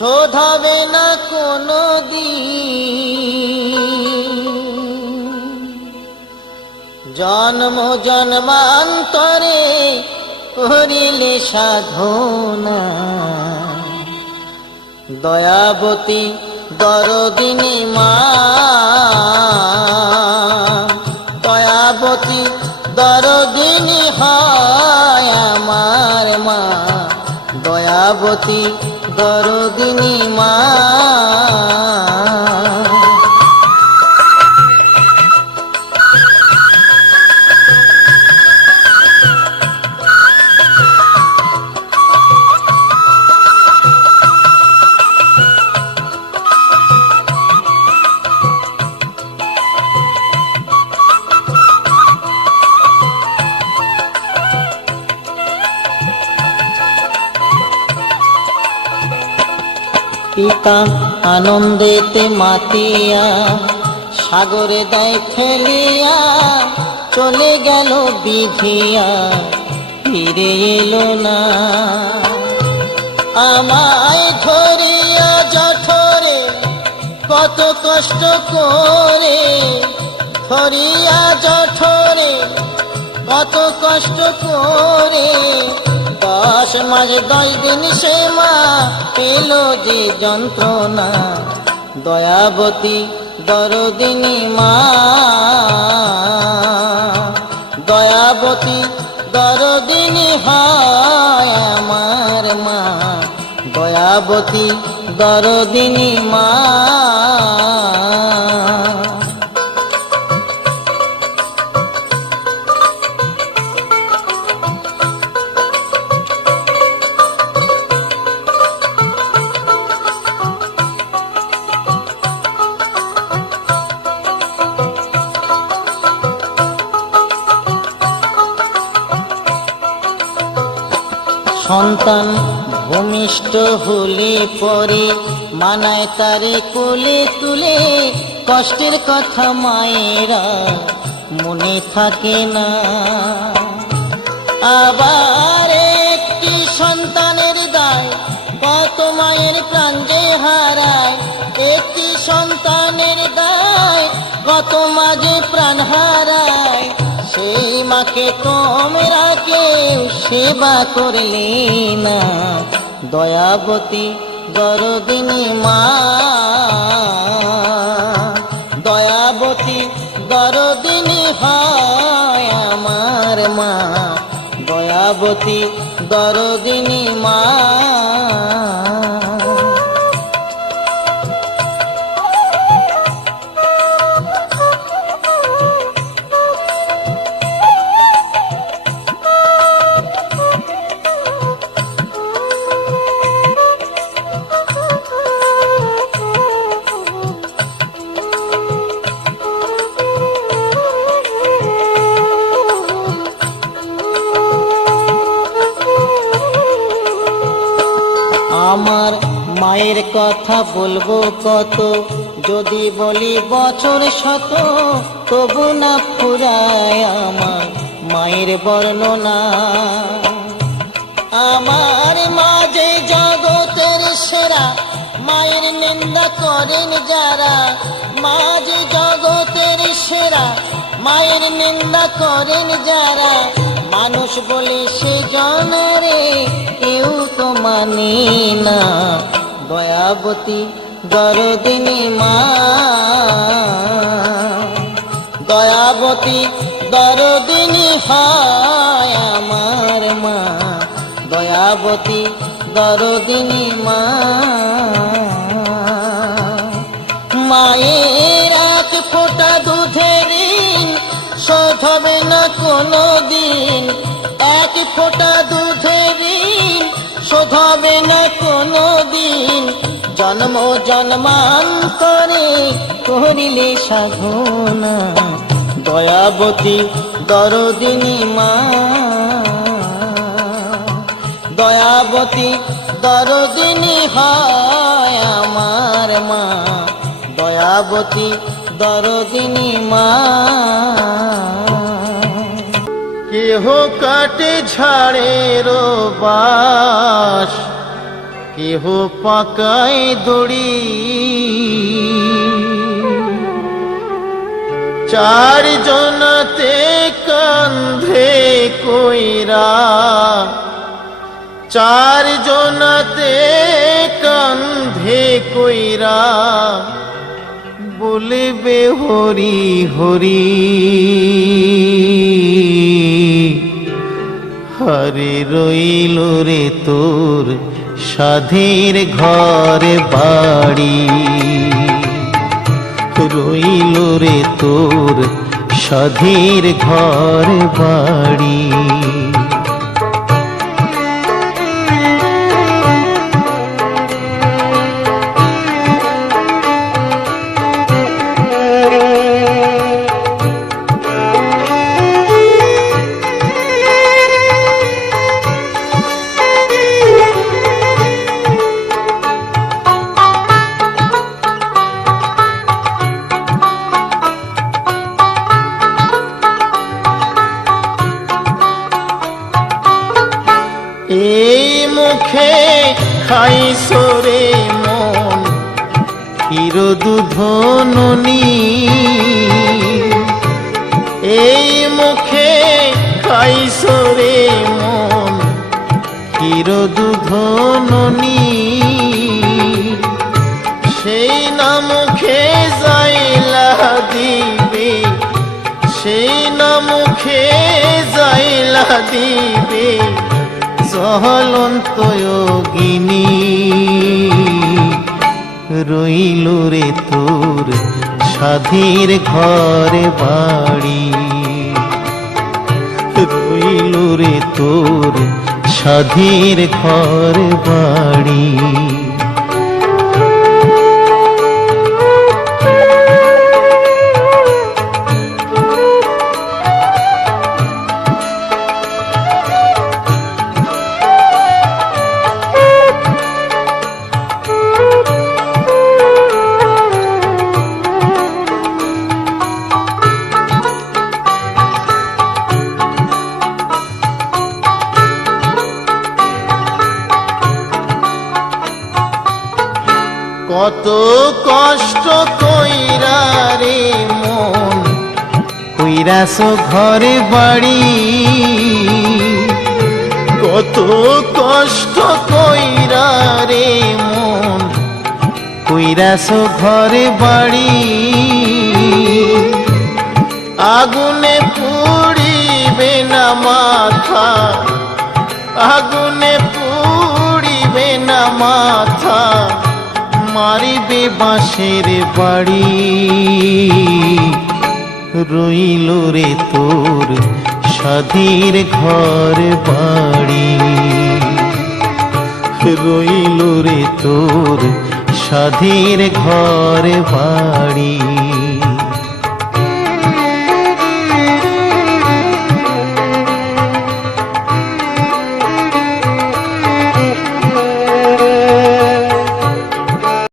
শোধাবে না কোনো দিন, জন্ম জন্মান্তরে করিলে সাধনা। দয়াবতী দরদিনী মা, দয়াবতী দরদিনী হয় আমার মা, দয়াবতী দরদিনী মা। পিতা আনন্দেতে মাতিয়া সাগরে দেয় ফেলিয়া, চলে গেল বিধিয়া ফিরে এলো না। আমায় ধরিয়া জঠরে কত কষ্ট করে, ধরিয়া জঠরে কত কষ্ট করে, 10 মাস 10 দিন সে মা পেল যে যন্ত্রণা। দয়াবতী দরদিনী মা, দয়াবতী দরদিনী হয় আমার মা, দয়াবতী দরদিনী মা। সন্তান ভূমিষ্ঠ হলে পরে মানায় তারে কোলে তুলে, কষ্টের কথা মায়েরা মনে থাকে না। আবার একটি সন্তানের দায় কত মায়ের প্রাণ যে হারায়, একটি সন্তানের দায় কত মা যে প্রাণ হারায়। সেই মাকে তোমরা কেউ সেবা করলে না। দয়াবতী দরদিনী মা, দয়াবতী দরদিনী হয় আমার মা, দয়াবতী দরদিনী মা। আমার মায়ের কথা বলবো কত, যদি বলি বছর শত, তবু না ফুরায় আমার মায়ের বর্ণনা। আমার মা যে জগতের সেরা, মায়ের নিন্দা করেন যারা। মা যে জগতের সেরা, মায়ের নিন্দা করেন যারা। মানুষ বলে সে জনরে কেউ তো মানে না। দয়াবতী দরদিনী মা, দয়াবতী দরদিনী হয় আমার মা, দয়াবতী দরদিনী মা। মায়ের এক ফোঁটা দুধের ঋণ শোধ হবে না কোনো দিন, এক ফোঁটা দুধের ঋণ শোধ হবে না কোনো দিন। জন্ম জন্মান্তরে করিলে সাধনা। দয়াবতী দরদিনী মা, দয়াবতী দরদিনী হয় আমার মা, দয়াবতী দরদিনী মা। কেহ কাটে ঝাড়ের বাস, কেহ পাকায় দড়ি, চার জনাতে কান্ধে কইরা, চার জনাতে কান্ধে কইরা বলবে হরি হরি। হরে রইল রে তোর সাধের ঘর বাড়ি, রইল রে তোর সাধের ঘর বাড়ি। এই মুখে খাইছো রে মন ক্ষীর দুধ ননি, এই মুখে খাইছো রে মন ক্ষীর দুধ ননি। সেই না মুখে যাইলা দিবে, সেই না মুখে যাইলা দিবে জ্বলন্ত যোগিনী। রইল রে তোর সাধের ঘর বাড়ি, রইল রে তোর সাধের ঘর বাড়ি। কত কষ্ট কইরা রে মন কইরাছ ঘরে বাড়ি, কত কষ্ট কইরা রে মন কইরাছ ঘরে বাড়ি। আগুনে পুড়িবে না মাথা, আগুনে পুড়িবে না মাথা, মারিবে বাঁশের বাড়ি। রইল রে তোর সাধের ঘর বাড়ি, রইল রে তোর সাধের ঘর বাড়ি।